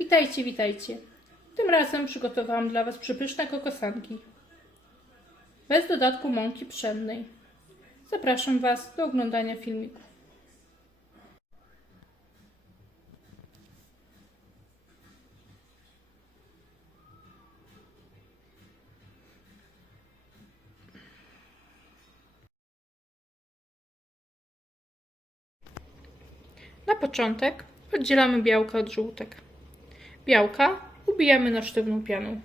Witajcie, witajcie. Tym razem przygotowałam dla Was przepyszne kokosanki. Bez dodatku mąki pszennej. Zapraszam Was do oglądania filmiku. Na początek oddzielamy białka od żółtek. Białka ubijamy na sztywną pianę.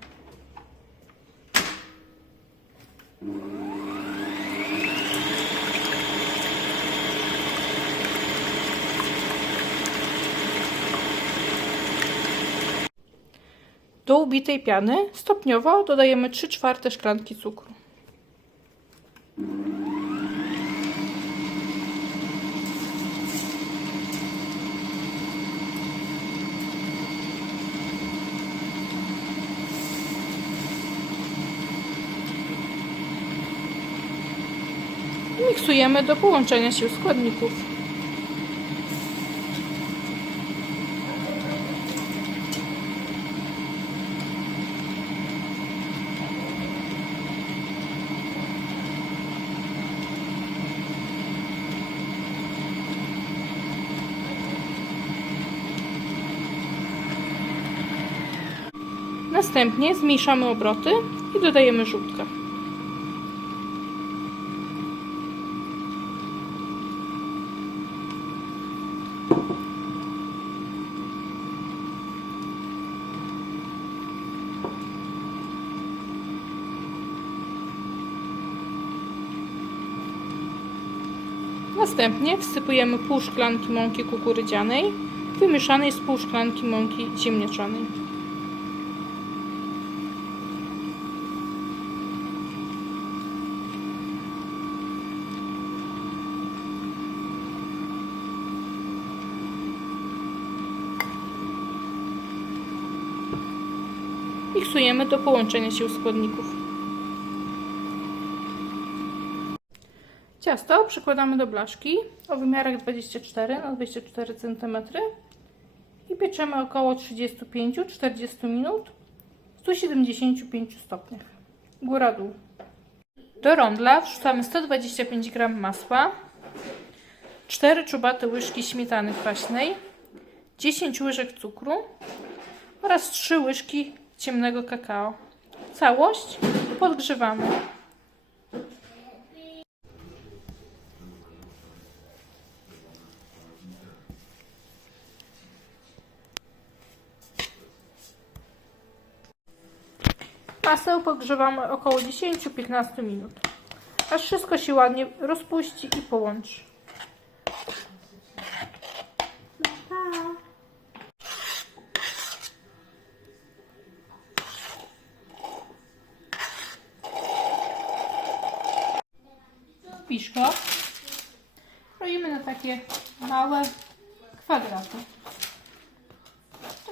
Do ubitej piany stopniowo dodajemy 3 czwarte szklanki cukru. Miksujemy do połączenia się składników. Następnie zmniejszamy obroty i dodajemy żółtka. Następnie wsypujemy pół szklanki mąki kukurydzianej wymieszanej z pół szklanki mąki ziemniaczanej. Miksujemy do połączenia się składników. Ciasto przykładamy do blaszki o wymiarach 24 na 24 cm i pieczemy około 35-40 minut w 175 stopniach. Góra-dół. Do rondla wrzucamy 125 g masła, 4 czubate łyżki śmietany kwaśnej, 10 łyżek cukru oraz 3 łyżki ciemnego kakao. Całość podgrzewamy. Masę podgrzewamy około 10-15 minut, aż wszystko się ładnie rozpuści i połączy. Piszko kroimy na takie małe kwadraty,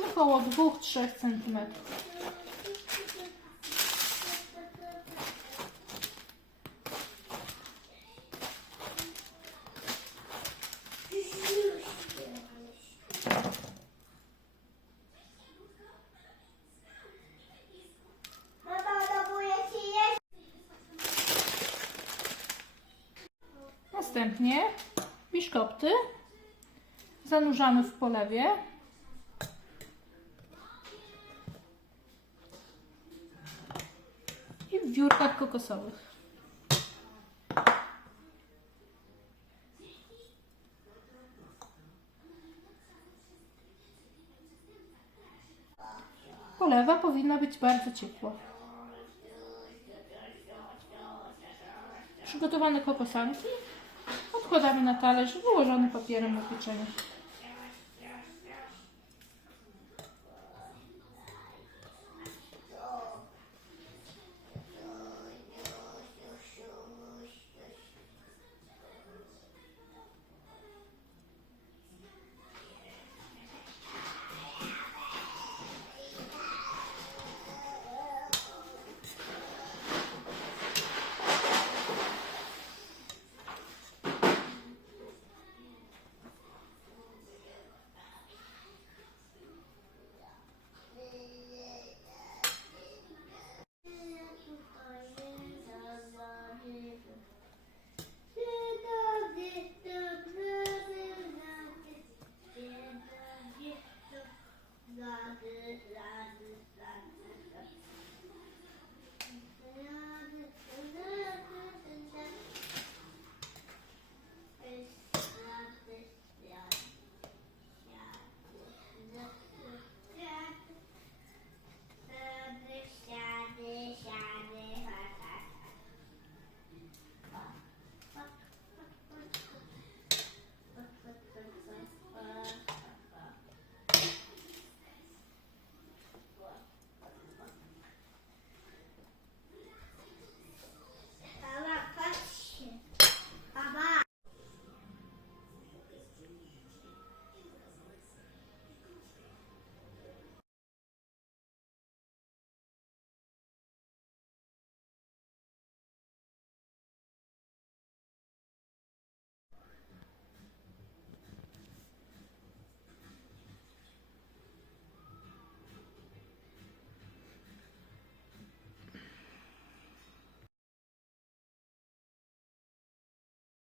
około 2-3 cm. Następnie biszkopty zanurzamy w polewie. I w wiórkach kokosowych. Polewa powinna być bardzo ciepła. Przygotowane kokosanki odkładamy na talerz wyłożony papierem na pieczenie.